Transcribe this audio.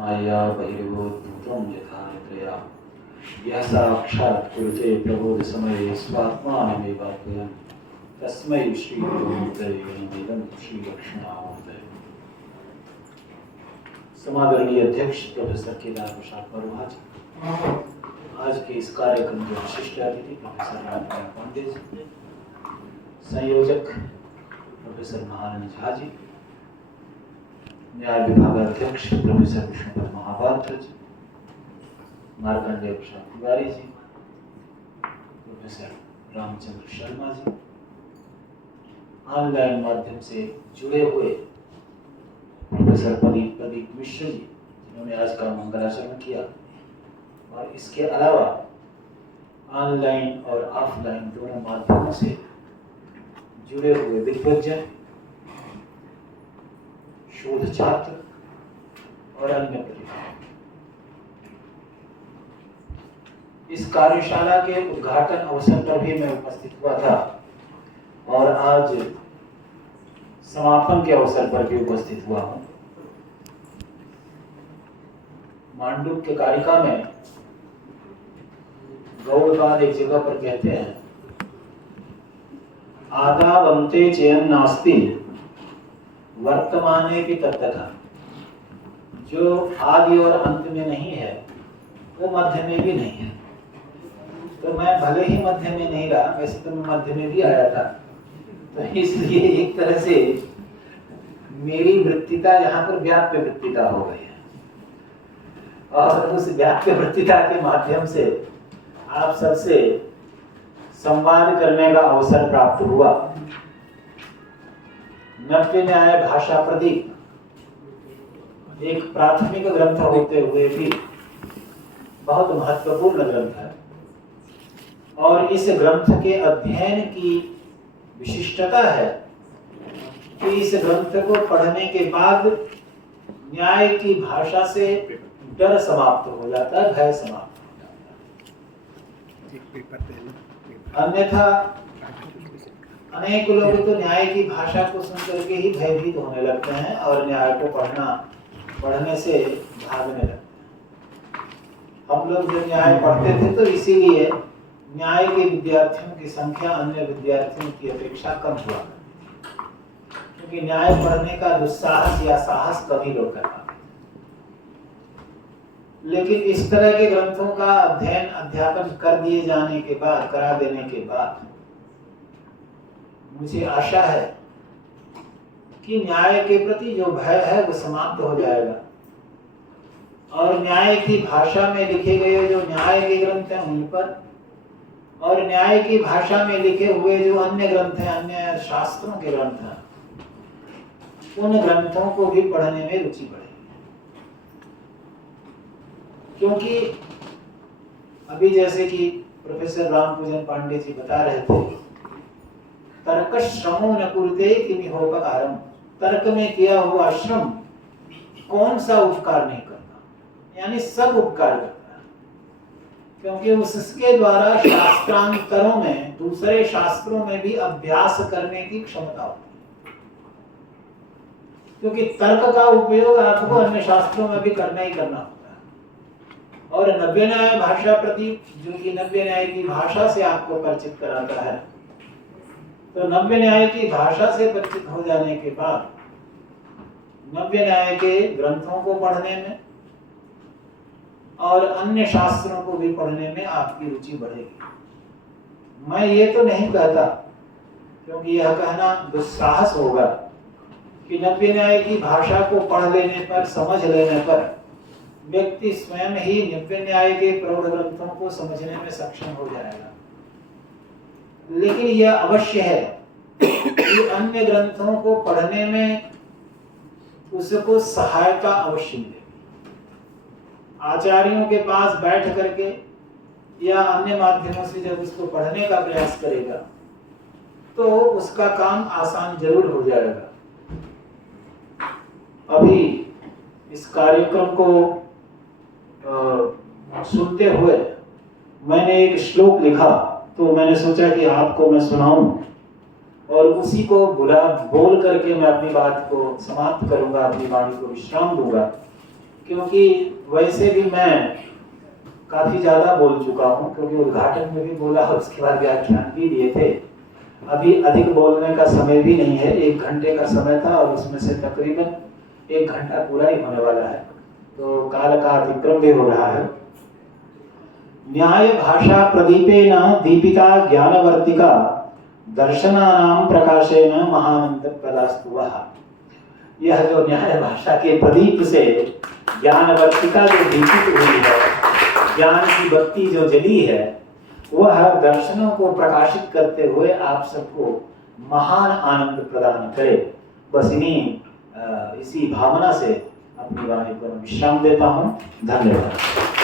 माया बहिर्भूतं यथा निद्रया यः साक्षात् कुरुते प्रबोध समये स्वात्मानमेवाप्ययं तस्मै श्री गुरुमूर्तये नमः श्री दक्षिणामूर्तये। समादरणीय अध्यक्ष प्रोफेसर केदार प्रसाद महाराज, आज के इस कार्यक्रम के विशिष्ट अतिथि प्रोफेसर रामकुमार पांडे जी, संयोजक प्रोफेसर महानंद झा जी, न्याय विभाग अध्यक्ष प्रोफेसर विष्णुपद महापात्र जी, मार्कंडेय प्रसाद तिवारी जी, प्रोफेसर रामचंद्र शर्मा जी, ऑनलाइन माध्यम से जुड़े हुए प्रोफेसर प्रदीप मिश्र जी, जिन्होंने आज का मंगलाचरण किया, और इसके अलावा ऑनलाइन और ऑफलाइन दोनों माध्यमों से जुड़े हुए विद्वज्जन, शोध छात्र और अन्य प्रतिभागी। इस कार्यशाला के उद्घाटन अवसर पर भी मैं उपस्थित हुआ था और आज समापन के अवसर पर भी उपस्थित हुआ हूं। मांडुक्य कारिका में गौड़पाद एक जगह पर कहते हैं, आदावंते चयन नास्ति वर्तमाने की तत्तथा। जो आदि और अंत में नहीं है वो मध्य में भी नहीं है। तो मैं भले ही मध्य में नहीं रहा, वैसे तो मैं मध्य में भी आया था, तो इसलिए एक तरह से मेरी वृत्तिता यहाँ पर व्याप्य वृत्तिता हो गई है, और उस व्याप्य वृत्तिता के माध्यम से आप सबसे संवाद करने का अवसर प्राप्त हुआ। नव्य न्याय भाषा प्रदीप एक प्राथमिक ग्रंथ होते हुए भी बहुत महत्वपूर्ण ग्रंथ है, और इस ग्रंथ के अध्ययन की विशिष्टता है कि इस ग्रंथ को पढ़ने के बाद न्याय की भाषा से डर समाप्त हो जाता है, भय समाप्त हो जाता है। अन्यथा अनेक लोग तो न्याय की भाषा को सुनकर के ही भयभीत होने लगते हैं और न्याय को पढ़ने से भागने लगते हैं। हम लोग जब न्याय पढ़ते थे तो इसीलिए न्याय के विद्यार्थियों की संख्या अन्य विद्यार्थियों की अपेक्षा कम हुआ, क्योंकि न्याय पढ़ने का दुस्साहस या साहस कभी लोग कर पाते। लेकिन इस तरह के ग्रंथों का अध्ययन अध्यापन करा देने के बाद मुझे आशा है कि न्याय के प्रति जो भय है वो समाप्त हो जाएगा, और न्याय की भाषा में लिखे गए जो न्याय के ग्रंथ हैं उन पर, और न्याय की भाषा में लिखे हुए जो अन्य ग्रंथ हैं, अन्य शास्त्रों के ग्रंथ हैं, उन ग्रंथों को भी पढ़ने में रुचि बढ़ेगी। क्योंकि अभी जैसे कि प्रोफेसर रामपूजन पांडे जी बता रहे थे, तर्क श्रमो न कुरुते किमिहोपकारम। तर्क में किया हुआ श्रम कौन सा उपकार नहीं करता, यानी सब उपकार करता है, क्योंकि उसके द्वारा शास्त्रांतरों में, दूसरे शास्त्रों में भी अभ्यास करने की क्षमता होती है। क्योंकि तर्क का उपयोग आपको अन्य शास्त्रों में भी करना ही करना होता है। और नव्य न्याय भाषा प्रदीप, जो कि नव्य न्याय की भाषा से आपको परिचित कराता है, तो नव्य न्याय की भाषा से परिचित हो जाने के बाद नव्य न्याय के ग्रंथों को पढ़ने में और अन्य शास्त्रों को भी पढ़ने में आपकी रुचि बढ़ेगी। मैं ये तो नहीं कहता, क्योंकि यह कहना दुस्साहस होगा कि नव्य न्याय की भाषा को पढ़ लेने पर, समझ लेने पर व्यक्ति स्वयं ही नव्य न्याय के प्रौढ़ ग्रंथों को समझने में सक्षम हो जाएगा। लेकिन यह अवश्य है कि अन्य ग्रंथों को पढ़ने में उसको सहायता अवश्य मिलेगी। आचार्यों के पास बैठ करके या अन्य माध्यमों से जब उसको पढ़ने का प्रयास करेगा तो उसका काम आसान जरूर हो जाएगा। अभी इस कार्यक्रम को सुनते हुए मैंने एक श्लोक लिखा, तो मैंने सोचा कि आपको मैं सुनाऊं, और उसी को बोल करके मैं अपनी बात को समाप्त करूंगा, अपनी वाणी को विश्राम दूंगा क्योंकि वैसे भी मैं काफ़ी ज़्यादा बोल चुका हूँ, क्योंकि उद्घाटन में भी बोला और उसके बाद व्याख्यान भी दिए थे। अभी अधिक बोलने का समय भी नहीं है, 1 घंटे का समय था और उसमें से तकरीबन 1 घंटा पूरा ही होने वाला है, तो काल का अतिक्रम भी हो रहा है। न्याय भाषा प्रदीपेन दीपिता ज्ञानवर्तिका दर्शनानां प्रकाशेन महानंद प्रदास्तु वः। यह जो न्याय भाषा के प्रदीप से ज्ञानवर्तिका जो दीपित हुई है, ज्ञान की बत्ती जो जली है, वह दर्शनों को प्रकाशित करते हुए आप सबको महान आनंद प्रदान करे। बस इसी भावना से अपनी वाणी पर विश्राम देता हूँ। धन्यवाद।